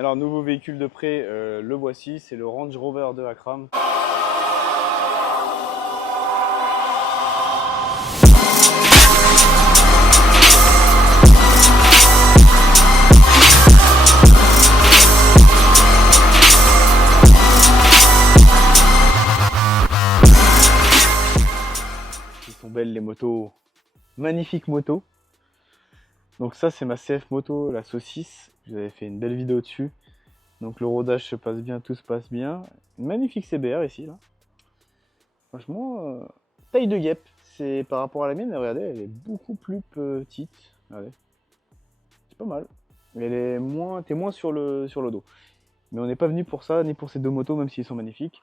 Alors, nouveau véhicule de prêt, le voici, c'est le Range Rover de Akram. Ils sont belles les motos, magnifique moto. Donc ça c'est ma CF moto, la saucisse, je vous avais fait une belle vidéo dessus. Donc le rodage se passe bien, tout se passe bien. Une magnifique CBR ici là. Franchement, taille de guêpe, c'est par rapport à la mienne, regardez, elle est beaucoup plus petite. Regardez. C'est pas mal. Elle est moins, t'es moins sur le dos. Mais on n'est pas venu pour ça, ni pour ces deux motos, même s'ils sont magnifiques,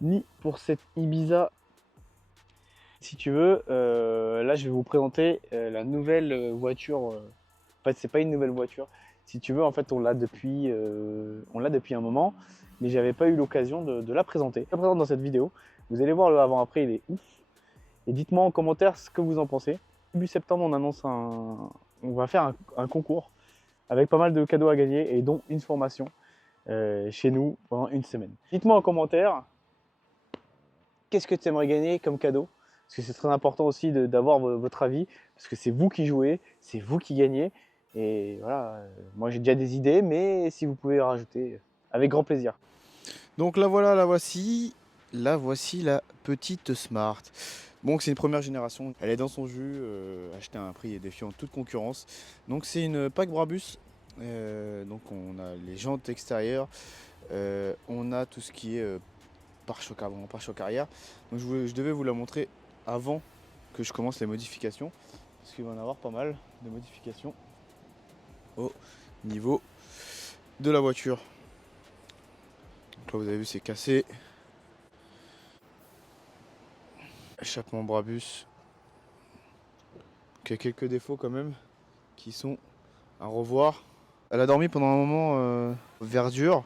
ni pour cette Ibiza. Si tu veux, là je vais vous présenter la nouvelle voiture. En fait, c'est pas une nouvelle voiture. Si tu veux, en fait, on l'a depuis un moment, mais j'avais pas eu l'occasion de la présenter. Je la présente dans cette vidéo. Vous allez voir le avant-après, il est ouf. Et dites-moi en commentaire ce que vous en pensez. Début septembre, on va faire un concours avec pas mal de cadeaux à gagner et dont une formation chez nous pendant une semaine. Dites-moi en commentaire qu'est-ce que tu aimerais gagner comme cadeau. Parce que c'est très important aussi d'avoir votre avis, parce que c'est vous qui jouez, c'est vous qui gagnez. Et voilà, moi j'ai déjà des idées, mais si vous pouvez rajouter, avec grand plaisir. Donc là voilà, la voici la petite Smart. Bon, c'est une première génération, elle est dans son jus, achetée à un prix défiant toute concurrence. Donc c'est une Pack Brabus, donc on a les jantes extérieures, on a tout ce qui est pare-choc avant, pare-choc arrière. Donc je devais vous la montrer avant que je commence les modifications, parce qu'il va y en avoir pas mal de modifications au niveau de la voiture. Donc là vous avez vu, c'est cassé. Échappement Brabus. Il y a quelques défauts quand même qui sont à revoir. Elle a dormi pendant un moment verdure.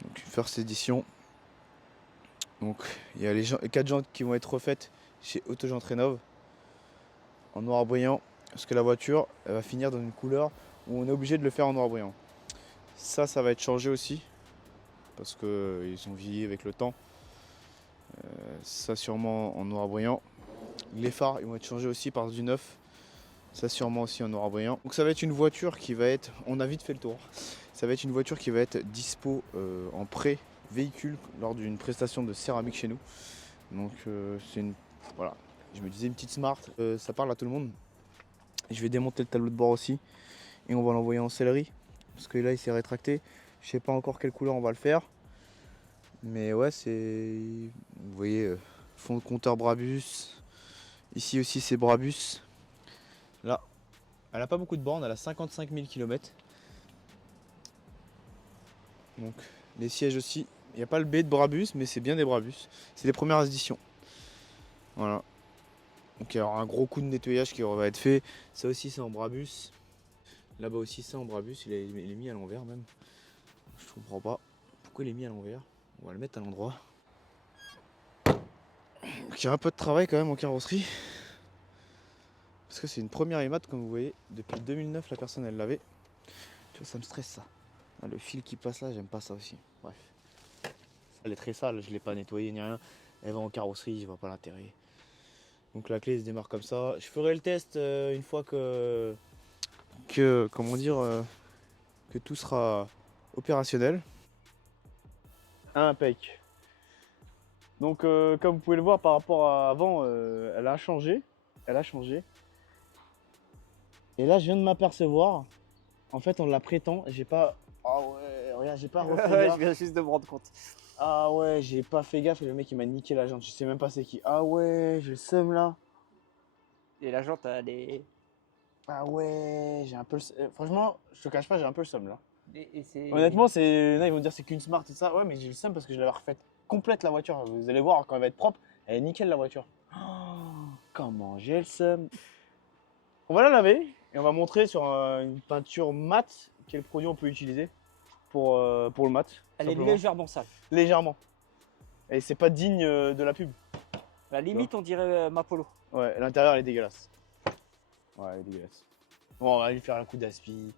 Donc une first édition. Donc il y a les 4 jantes qui vont être refaites chez Autojantes Rénov en noir brillant. Parce que la voiture elle va finir dans une couleur où on est obligé de le faire en noir brillant. Ça va être changé aussi. Parce qu'ils ont vieilli avec le temps. Ça sûrement en noir brillant. Les phares ils vont être changés aussi par du neuf. Ça sûrement aussi en noir brillant. Donc ça va être une voiture qui va être, on a vite fait le tour. Ça va être une voiture qui va être dispo en prêt véhicule lors d'une prestation de céramique chez nous. Donc c'est une, voilà, je me disais une petite Smart, ça parle à tout le monde. Je vais démonter le tableau de bord aussi et on va l'envoyer en sellerie parce que là il s'est rétracté. Je sais pas encore quelle couleur on va le faire. Mais ouais, c'est, vous voyez, fond de compteur Brabus. Ici aussi c'est Brabus. Là, elle n'a pas beaucoup de bornes, elle a 55 000 km. Donc les sièges aussi, il n'y a pas le B de Brabus, mais c'est bien des Brabus. C'est les premières éditions. Voilà. Donc il y aura un gros coup de nettoyage qui va être fait. Ça aussi c'est en Brabus. Là-bas aussi c'est en Brabus, il est mis à l'envers même. Je comprends pas pourquoi il est mis à l'envers. On va le mettre à l'endroit. Donc il y a un peu de travail quand même en carrosserie. Parce que c'est une première EMAT comme vous voyez. Depuis 2009 la personne elle l'avait. Tu vois, ça me stresse ça. Ah, le fil qui passe là, j'aime pas ça aussi. Bref. Elle est très sale, je l'ai pas nettoyée ni rien. Elle va en carrosserie, je vois pas l'intérêt. Donc la clé se démarre comme ça. Je ferai le test une fois que comment dire, que tout sera opérationnel. Impec. Donc comme vous pouvez le voir par rapport à avant, elle a changé. Elle a changé. Et là je viens de m'apercevoir, en fait on la prétend, j'ai pas. Ah ouais, regarde, j'ai pas refait Ouais, gaffe. je viens juste de me rendre compte. Ah ouais, j'ai pas fait gaffe et le mec il m'a niqué la jante, je sais même pas c'est qui. Ah ouais, j'ai le seum là. Et la jante, elle est. Ah ouais, j'ai un peu franchement, je te cache pas, j'ai un peu le seum là. Et c'est. Honnêtement, c'est là ils vont dire c'est qu'une Smart et ça. Ouais, mais j'ai le seum parce que je l'avais refaite complète la voiture. Vous allez voir quand elle va être propre, elle est nickel la voiture. Oh, comment j'ai le seum. On va la laver et on va montrer sur une peinture mat quel produit on peut utiliser pour le mat. Elle est simplement. légèrement sale. Légèrement. Et c'est pas digne de la pub. À la limite, on dirait Mapolo. Ouais, l'intérieur elle est dégueulasse. Ouais, elle est dégueulasse. Bon, on va lui faire un coup d'aspi.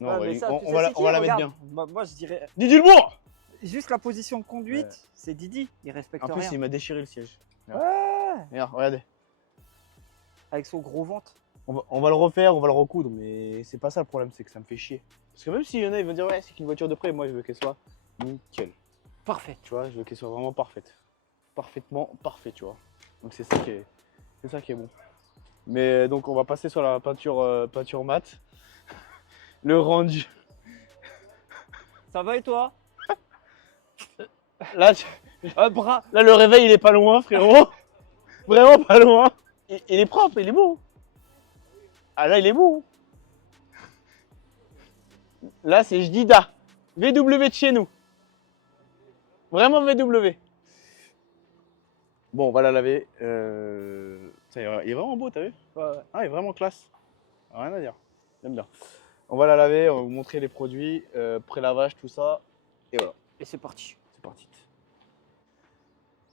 Non, Ouais, on va, mais lui- ça, tu on sais, va la, c'est on qui, va la mettre regarde. bien. Moi, je dirais Didi Bourg. juste la position de conduite, Ouais. c'est Didi. Il respecte En plus, rien. il m'a déchiré le siège. Ouais, Regarde, regardez. avec son gros ventre. On va le refaire, on va le recoudre, mais c'est pas ça le problème, c'est que ça me fait chier. Parce que même s'il y en a, ils vont dire ouais, c'est qu'une voiture de près, moi je veux qu'elle soit nickel. Parfait. Tu vois, je veux qu'elle soit vraiment parfaite. Parfaitement parfait, tu vois. Donc c'est ça qui est bon. Mais donc on va passer sur la peinture mat. Le rendu. Ça va et toi? Là, Bras. là, le réveil il est pas loin, frérot. Vraiment pas loin. Il est propre, il est beau. Ah là, il est beau. Là, c'est Jdida. VW de chez nous. Vraiment VW. Bon, on va la laver. Ça, il est vraiment beau, t'as vu? Ouais. Ah, il est vraiment classe. Rien à dire. J'aime bien. On va la laver, on va vous montrer les produits, pré-lavage, tout ça. Et voilà, Et c'est parti. c'est parti.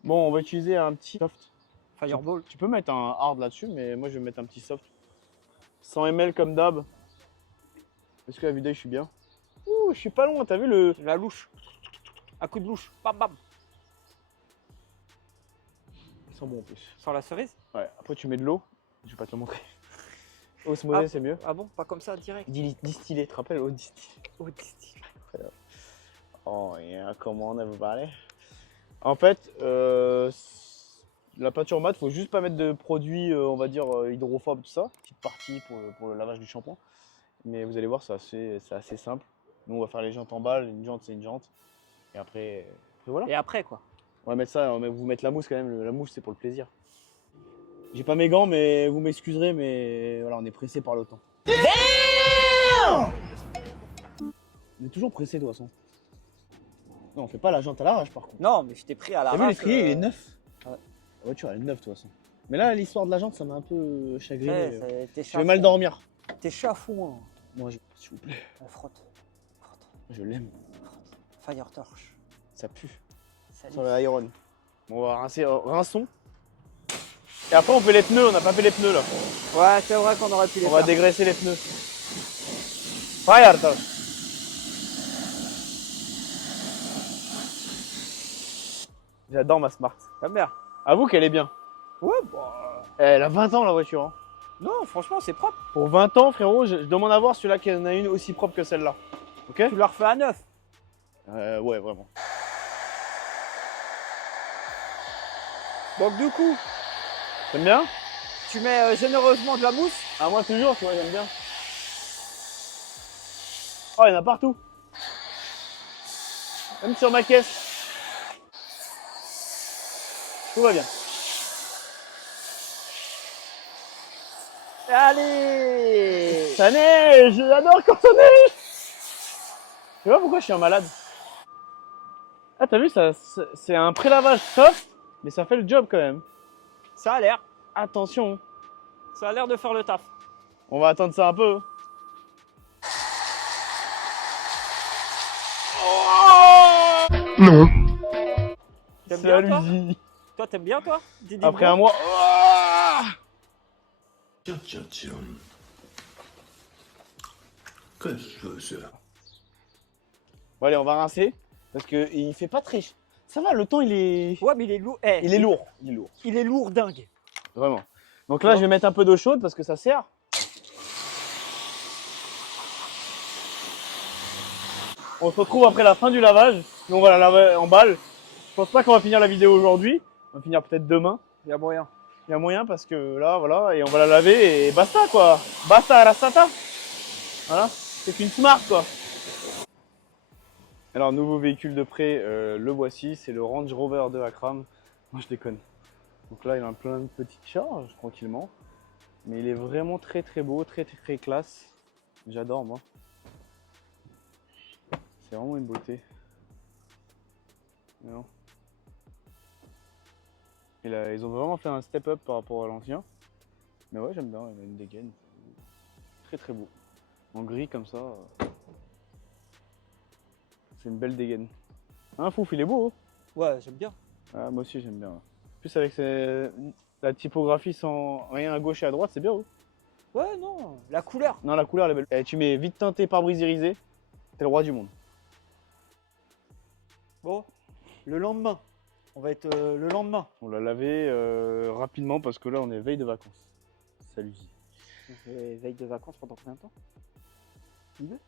Bon, on va utiliser un petit soft. Fireball. Tu peux mettre un hard là-dessus, mais moi je vais mettre un petit soft. 100 ml comme d'hab. Est-ce que la vue d'œil, je suis bien? Ouh, je suis pas loin, t'as vu le. La louche. Un coup de louche. Bam bam. Ils sont bons en plus. Sans la cerise? Ouais, après tu mets de l'eau. Je vais pas te le montrer. Osmosée, c'est mieux. Ah bon? Pas comme ça, direct? Distillé, tu te rappelles? Eau distillée. Oh, distille. Oh, yeah, comment on vous parler? En fait, la peinture mat, faut juste pas mettre de produits, on va dire, hydrophobes, tout ça. Petite partie pour le lavage du shampoing. Mais vous allez voir, c'est assez simple. Nous, on va faire les jantes en balle. Une jante, c'est une jante. Et après voilà. Et après, quoi? On va mettre ça, on va vous mettre la mousse quand même. La mousse, c'est pour le plaisir. J'ai pas mes gants, mais vous m'excuserez, mais voilà, on est pressé par le temps. On est toujours pressé de toute façon. Non, on fait pas la jante à l'arrache par contre. Non, mais je t'ai pris à la T'as vu rage, l'étrier, il est neuf. ouais. La voiture, elle est neuve de toute façon. Mais là, l'histoire de la jante, ça m'a un peu chagriné. T'es Je vais mal dormir. T'es chafouin. Moi, s'il vous plaît, Frotte. Frotte. je l'aime. Frotte. Fire torch. Ça pue. Salut. Sur le iron. Bon, on va rincer, rinçons. Et après, on fait les pneus. On n'a pas fait les pneus là. Ouais, c'est vrai qu'on aurait pu les On faire. va dégraisser les pneus. Fire torch. J'adore ma Smart. T'aimes bien? Avoue qu'elle est bien. Ouais, bah. Elle a 20 ans la voiture. Hein. Non, franchement, c'est propre. Pour 20 ans, frérot, je demande à voir celui-là qui en a une aussi propre que celle-là. Ok? Tu la refais à neuf. Ouais, vraiment. Donc, du coup, T'aimes bien? tu mets généreusement de la mousse. Ah, moi toujours, tu vois, j'aime bien. Oh, il y en a partout. Même sur ma caisse. Tout va bien. Allez! Ça neige! J'adore quand ça neige! Tu vois pourquoi je suis un malade? Ah, t'as vu, c'est un pré-lavage soft, mais ça fait le job quand même. Ça a l'air. Attention, Ça a l'air de faire le taf. on va attendre ça un peu. T'aimes bien, toi? Salut. Toi, t'aimes bien, toi? Didi Après Bro un mois. Oh Tiens, tiens, tiens. Qu'est-ce que c'est? Bon, allez, on va rincer. Parce qu'il fait pas très. Ça va, le temps il est. Ouais, mais il est lourd. Eh, Il est lourd. Il est lourd. Il est lourd dingue. Vraiment. Donc là, je vais mettre un peu d'eau chaude parce que ça sert. On se retrouve après la fin du lavage. Nous, on va la laver en balle. Je pense pas qu'on va finir la vidéo aujourd'hui. On va finir peut-être demain. Il y a moyen. Il y a moyen parce que là, voilà, et on va la laver et basta quoi. Basta rastata. Voilà, c'est une Smart quoi. Alors, nouveau véhicule de près, le voici, c'est le Range Rover de Akram. Moi, je déconne. Donc là, il a plein de petites charges, tranquillement. Mais il est vraiment très très beau, très très, très classe. J'adore, moi. C'est vraiment une beauté. Non. Ils ont vraiment fait un step up par rapport à l'ancien. Mais ouais, j'aime bien, il a une dégaine. Très très beau. En gris comme ça. C'est une belle dégaine. Hein, Fouf, il est beau. Hein. Ouais, j'aime bien. Ah, moi aussi, j'aime bien. En plus, avec la typographie sans rien à gauche et à droite, c'est bien. Hein. Ouais, non, la couleur. Non, la couleur elle est belle. Et tu mets vite teinté, pare-brise irisé, t'es le roi du monde. Bon, le lendemain. On va être le lendemain. On l'a lavé rapidement parce que là on est veille de vacances. Salut. On fait veille de vacances pendant combien de temps? 2 Ouais,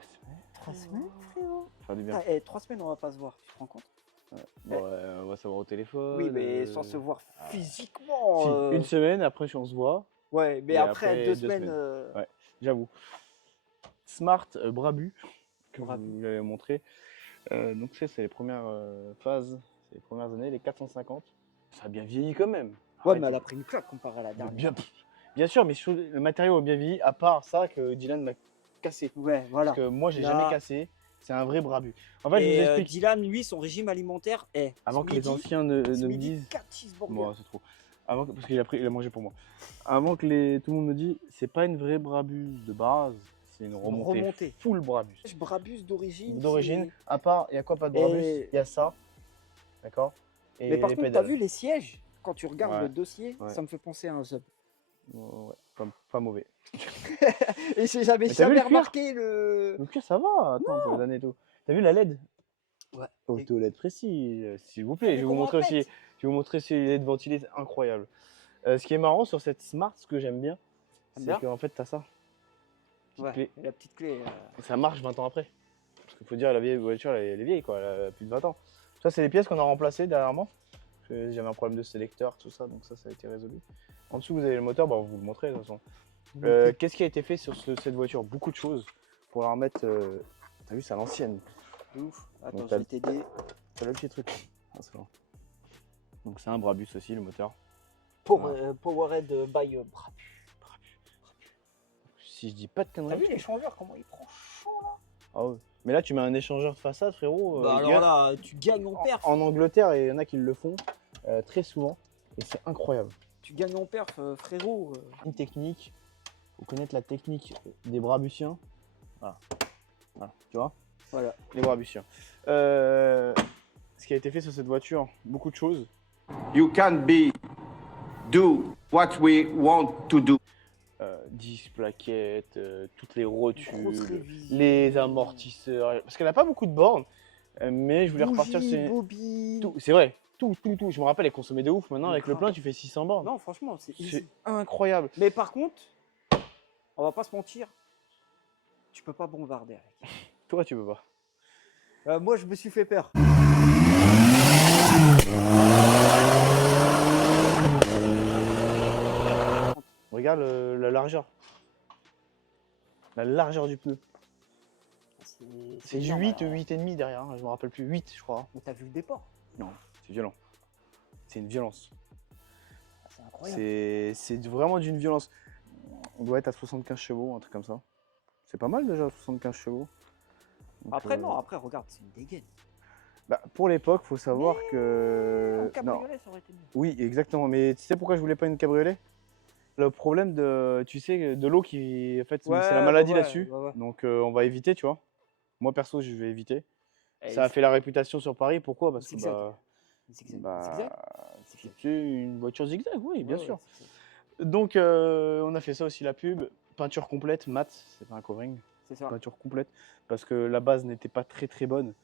c'est vrai. 3 semaines, frérot. Faire du bien. Ah, 3 semaines, on va pas se voir, tu te rends compte? Bon, on va savoir au téléphone. Oui, mais sans se voir physiquement. Si, une semaine, après on se voit. Ouais, mais Et après, après, 2 2 semaines. semaines. Ouais. J'avoue. Smart Brabu, que Brabu. vous l'avez montré. Donc c'est les premières phases, c'est les premières années, les 450. Ça a bien vieilli quand même. Ouais, mais Arrêtez. elle a pris une claque comparé à la dernière. Bien sûr, mais le matériau a bien vieilli, à part ça que Dylan m'a cassé. Ouais, voilà. Parce que moi j'ai Là. jamais cassé, c'est un vrai Brabu. En fait, je Et vous explique, Dylan, lui, son régime alimentaire est. avant que les anciens ne me disent... 4 cheeseburgers. Bon, c'est trop. Parce qu'il a mangé pour moi. Avant que tout le monde me dise, c'est pas une vraie Brabus de base, c'est une remontée. Full Brabus. Brabus d'origine. D'origine, c'est- à part, il y a quoi pas de Brabus? Et- Il y a ça, d'accord? Et Mais par les contre, t'as pédales. vu les sièges? Quand tu regardes Ouais. le dossier, Ouais. ça me fait penser à un sub. Ouais, pas mauvais. Et j'avais Mais t'as vu jamais le cuir remarqué le. Donc ça va, attends, pour les années et tout. T'as vu la LED? Ouais. Auto LED précis, s'il vous plaît. Mais Je vais vous comment montrer on aussi. pète Je vais vous montrer ces LED ventilés, c'est incroyable. Ce qui est marrant sur cette Smart, ce que j'aime bien, T'aimes c'est bien qu'en fait t'as ça. Petite Ouais, clé. et la petite clé. Et ça marche 20 ans après. Parce qu'il faut dire, la vieille voiture, elle est vieille, quoi. Elle a plus de 20 ans. Ça, c'est les pièces qu'on a remplacées dernièrement. J'avais un problème de sélecteur, tout ça, donc ça a été résolu. En dessous, vous avez le moteur, bah, on vous le montrer de toute façon. Qu'est-ce qui a été fait sur cette voiture? Beaucoup de choses pour la remettre. T'as vu, c'est à l'ancienne. De ouf. Attends, Donc, je vais t'aider. T'as le petit truc. Ah, c'est bon. Donc c'est un Brabus aussi, le moteur. Powerhead by Brabus. Si je dis pas de T'as conneries. vu l'échangeur, comment il prend chaud là? Ah ouais. Mais là, tu mets un échangeur de façade, frérot. Bah il alors gagne. là, tu gagnes en perf. En Angleterre, il y en a qui le font très souvent. Et c'est incroyable. Tu gagnes en perf, frérot. Une technique, faut connaître la technique des Brabusiens. Voilà. Voilà, tu vois, Voilà. les Brabusiens. Ce qui a été fait sur cette voiture, beaucoup de choses. You can do what we want to do. 10 plaquettes, toutes les rotules, Grosse révision. les amortisseurs. Parce qu'elle n'a pas beaucoup de bornes, mais je voulais repartir sur... bobine. Tout, c'est vrai, tout. Je me rappelle, elle consommait de ouf. Maintenant, Mais avec le grave. plein, tu fais 600 bornes. Non, franchement, c'est C'est easy. incroyable. Mais par contre, on va pas se mentir, tu peux pas bombarder avec. Toi, tu peux pas. Moi, je me suis fait peur. Regarde la largeur. La largeur du pneu. C'est du énorme, 8, alors. 8,5 derrière, hein, je me rappelle plus, 8 je crois. Mais t'as vu le départ? Non, c'est violent. C'est une violence. Ah, c'est incroyable. C'est vraiment d'une violence. On doit être à 75 chevaux, un truc comme ça. C'est pas mal déjà, 75 chevaux. Donc, Après, non, après, regarde, c'est une dégaine. Bah, pour l'époque, faut savoir En que... Non, cabriolet, ça aurait été mieux. oui, exactement. Mais tu sais pourquoi je voulais pas une cabriolet? Le problème de, tu sais, de l'eau qui... En fait, c'est la maladie ouais, là-dessus. ouais. Donc on va éviter, tu vois. Moi, perso, je vais éviter. Et Ça a fait la réputation sur Paris. Pourquoi? Parce que Zigzag. bah, Zigzag. bah, Zigzag. c'est une voiture zigzag, oui, bien Ouais, sûr. ouais, c'est- Donc on a fait ça aussi, la pub. Peinture complète, mat, c'est pas un covering. C'est ça. Peinture complète. Parce que la base n'était pas très bonne.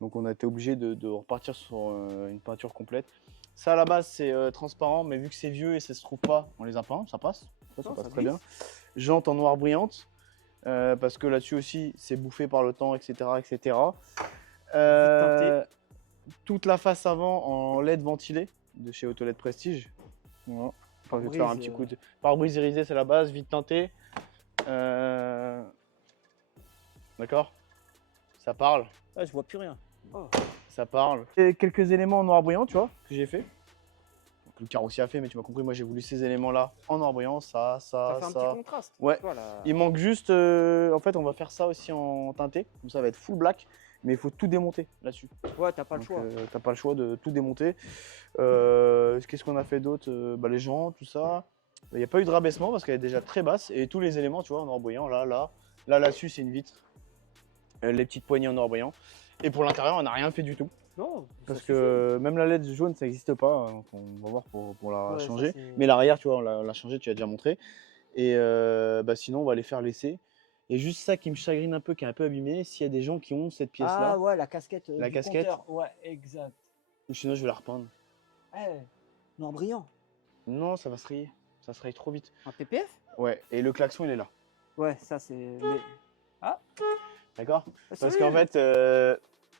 Donc on a été obligé de repartir sur une peinture complète. Ça à la base c'est transparent, mais vu que c'est vieux et ça se trouve pas, on les a peints, ça passe. Ça Non, passe ça très glisse. bien. Jantes en noir brillante. Parce que là-dessus aussi c'est bouffé par le temps, etc. Toute la face avant en LED ventilé de chez Autoled Prestige. Voilà. Enfin, je vais te faire un petit coup de pare-brise irisé, c'est la base, vite teinté. D'accord? Ça parle, Ah, je vois plus rien. Oh. ça parle. Et quelques éléments en noir brillant, tu vois, que j'ai fait. Donc, le carrossier a fait, mais tu m'as compris, moi j'ai voulu ces éléments-là en noir brillant, ça, Ça fait un ça. petit contraste. Ouais. Tu vois, là. Il manque juste, en fait, on va faire ça aussi en teinté, comme ça va être full black, mais il faut tout démonter là-dessus. Ouais, t'as pas le Donc, choix. t'as pas le choix de tout démonter. Qu'est-ce qu'on a fait d'autre? Les jantes, tout ça. Il n'y a pas eu de rabaissement parce qu'elle est déjà très basse et tous les éléments, tu vois, en noir brillant, là-dessus, c'est une vitre. Les petites poignées en noir brillant. Et pour l'intérieur, on n'a rien fait du tout. Non. Parce ça que même la LED jaune, ça n'existe pas. Donc on va voir pour la Ouais, ça, changer. c'est- Mais l'arrière, tu vois, on l'a changé, tu as déjà montré. Et bah, sinon, on va les faire laisser. Et juste ça qui me chagrine un peu, qui est un peu abîmé, s'il y a des gens qui ont cette pièce-là, Ah ouais, la casquette La du casquette. compteur. Ouais, exact. ou sinon je vais la repeindre. Eh, non, brillant. Non, ça va se rayer. Ça se raye trop vite. Un PPF? Ouais, et le klaxon, il est là. Ouais, ça c'est. D'accord? Parce qu'en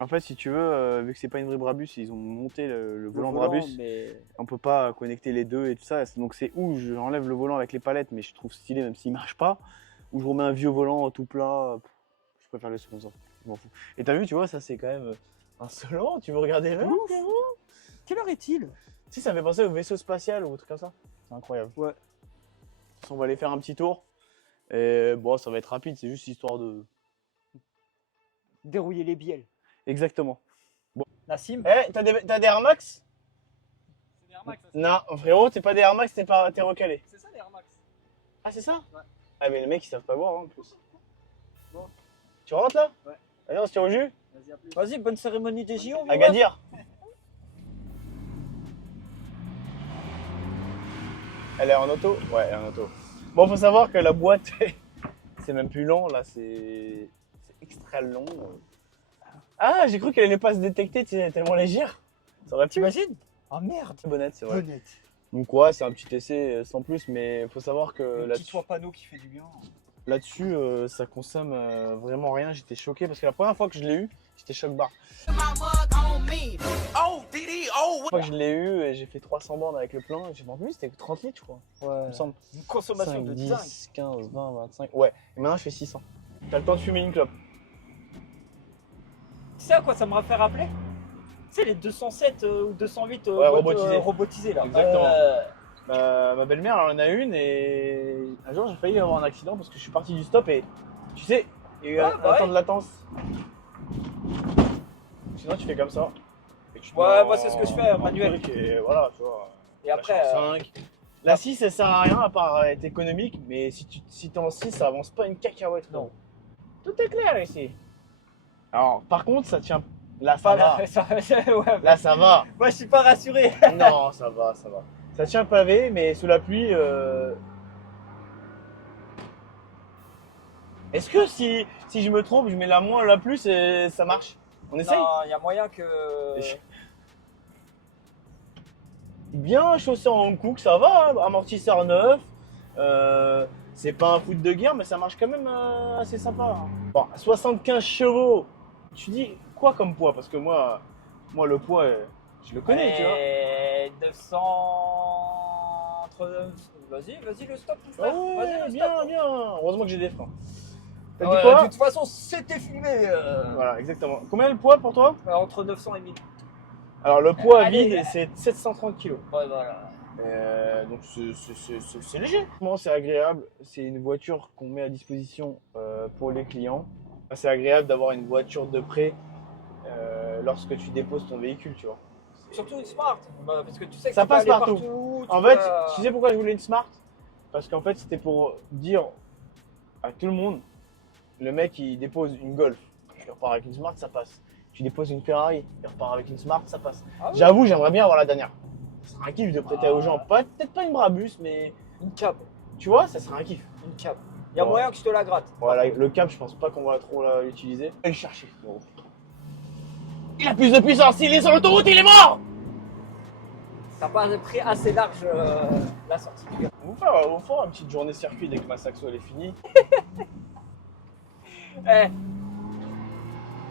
fait, si tu veux, vu que c'est pas une vraie Brabus, ils ont monté le volant Brabus. Mais... On peut pas connecter les deux et tout ça. Donc c'est où j'enlève le volant avec les palettes, mais je trouve stylé même s'il marche pas. Ou je remets un vieux volant tout plat. Je préfère laisser comme ça. Je m'en fous. Et t'as vu, tu vois, ça c'est quand même insolent. Tu veux regarder là? Quelle heure est-il? Si, ça me fait penser au vaisseau spatial ou un truc comme ça. C'est incroyable. Ouais. On va aller faire un petit tour. Et bon, ça va être rapide, c'est juste histoire de. Dérouiller les bielles. Exactement. Nassim? Eh, t'as des Air Max? C'est des Air Max. Non, frérot, t'es pas des Air Max, t'es recalé. C'est ça les Air Max. Ah, c'est ça? Ouais. Ah, mais les mecs ils savent pas voir hein, en plus. Bon. Tu rentres là? Ouais. Allez, on se tient au jus? Vas-y, à plus. Vas-y, bonne cérémonie des JO. Agadir. Elle est en auto? Ouais, elle est en auto. Bon, faut savoir que la boîte, c'est même plus long, là, c'est extra long. Ah, j'ai cru qu'elle allait pas se détecter, tu sais, elle est tellement légère. Ça aurait pu. T'imagines? Oh merde. Bonnette, c'est vrai. Bonnette. Donc ouais, c'est un petit essai sans plus, mais faut savoir que Le petit là-dessus, toit panneau qui fait du bien. là-dessus, ça consomme vraiment rien. J'étais choqué parce que la première fois que je l'ai eu, j'étais choc barre. La fois que je l'ai eu, et j'ai fait 300 bornes avec le plein, j'ai vendu, c'était 30 litres, je crois. Ouais. Il me semble. Une consommation 5, de 10, dingue. 15, 20, 25. Ouais, et maintenant je fais 600. T'as le temps de fumer une clope. Tu sais à quoi ça me fait rappeler? Tu sais, les 207 ou 208 Ouais, robotisés. robotisés là. Exactement. Ma belle-mère elle en a une et un jour j'ai failli avoir un accident parce que je suis parti du stop et tu sais, il y a eu un temps de latence. Sinon tu fais comme ça. Et tu te Ouais, mets moi, c'est ce que je fais, en manuel. truc et voilà, tu vois. Et après, La 5. La 6 elle sert à rien à part être économique, mais si t'es en 6 ça avance pas une cacahuète. Non. Tout est clair ici. Alors par contre ça tient. Là ça va. ouais, Là ça va. moi je suis pas rassuré. Non, ça va, ça va. Ça tient le pavé, mais sous la pluie. Est-ce que si je me trompe, je mets la moins, la plus et ça marche? On essaye? Non, il y a moyen que. Bien chaussé en Hankook, ça va, hein, amortisseur neuf. C'est pas un foot de guerre, mais ça marche quand même assez sympa. Hein. Bon, 75 chevaux. Tu dis quoi comme poids? Parce que moi le poids, je le connais, tu vois. 900. Vas-y, le stop, mon frère. Oh, Vas-y, le bien, stop. bien. Heureusement que j'ai des freins. T'as dit Ouais, quoi? de toute façon, c'était filmé. Voilà, exactement. Combien le poids pour toi? Entre 900 et 1000. Alors le poids Allez. vide, c'est 730 kg. Ouais, voilà. Donc c'est léger. C'est agréable. C'est une voiture qu'on met à disposition pour les clients. C'est agréable d'avoir une voiture de prêt lorsque tu déposes ton véhicule, tu vois. Surtout une Smart. Bah, parce que tu sais que Ça tu peux passe aller partout. En fait, tu sais pourquoi je voulais une Smart? Parce qu'en fait, c'était pour dire à tout le monde, le mec il dépose une Golf, il repart avec une Smart, ça passe. Tu déposes une Ferrari, il repart avec une Smart, ça passe. Ah oui. J'avoue, j'aimerais bien avoir la dernière. Ça serait un kiff de prêter aux gens. Peut-être pas une Brabus, mais Une cab. tu vois, ça serait un kiff. Une cab. Il y a Ouais. moyen que je te la gratte. Voilà, le cap, je pense pas qu'on va trop l'utiliser. Allez le chercher. Bon. Il a plus de puissance, il est sur l'autoroute, il est mort! T'as pas pris assez large la sortie. On va faire une petite journée circuit dès que ma saxo elle est finie. Eh,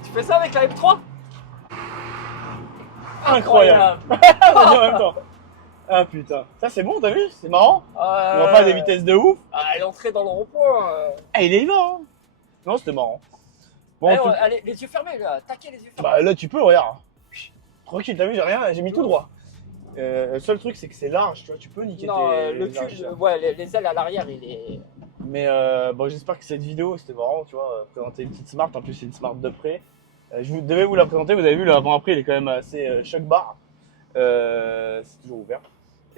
tu fais ça avec la M3? Incroyable! En même temps. Ah putain, ça c'est bon, t'as vu? C'est marrant. On va pas à des vitesses de ouf. Ah, elle est entrée dans le rond-point. Ah, il est vivant, hein. Non, c'était marrant. Bon, Allez, en tout- allez, les yeux fermés, là. Taquez les yeux fermés. bah là tu peux, regarde. Tranquille, t'as vu, j'ai rien, j'ai mis tout droit. Le seul truc c'est que c'est large, tu vois, tu peux niquer Non, le larges. cul, ouais, les ailes à l'arrière, il est. Mais bon, j'espère que cette vidéo c'était marrant, tu vois, présenter une petite Smart, en plus c'est une Smart de près. Je devais vous la présenter, vous avez vu, le avant-après il est quand même assez choc barre. C'est toujours ouvert.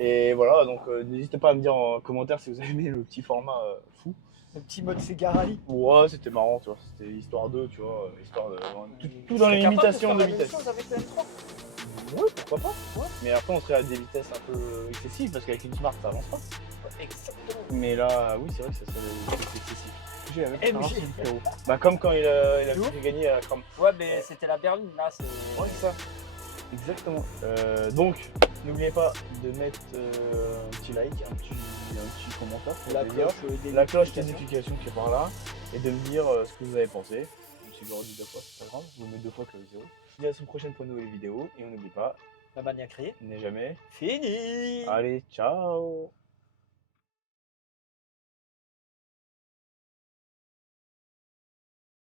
Et voilà, donc n'hésitez pas à me dire en commentaire si vous avez aimé le petit format fou. Le petit mode Segarali. Ouais, c'était marrant, tu vois, c'était histoire 2, tu vois, histoire de. Tout dans les limitations de vitesse. Avec le M3. Ouais, pourquoi pas. Ouais. Mais après, on serait à des vitesses un peu excessives parce qu'avec une Smart, ça avance pas. Exactement. Mais là, oui, c'est vrai que ça serait des vitesses excessives. J'ai la même MG. expérience, frérot. Bah, comme quand il a Tu vois fait gagner à la Cram. Ouais, mais c'était la berline, là, c'est... Ouais, c'est ça. Exactement. Donc, n'oubliez pas de mettre un petit like, un petit commentaire pour La le dire. cloche, des La cloche des notifications. notifications qui est par là. Et de me dire ce que vous avez pensé. Si je le redis 2 fois, c'est pas grave. Vous mettez 2 fois que 0. Je vous dis à la semaine prochaine pour une nouvelle vidéo. Et on n'oublie pas, La manière créée. n'est jamais. Fini. Allez, ciao!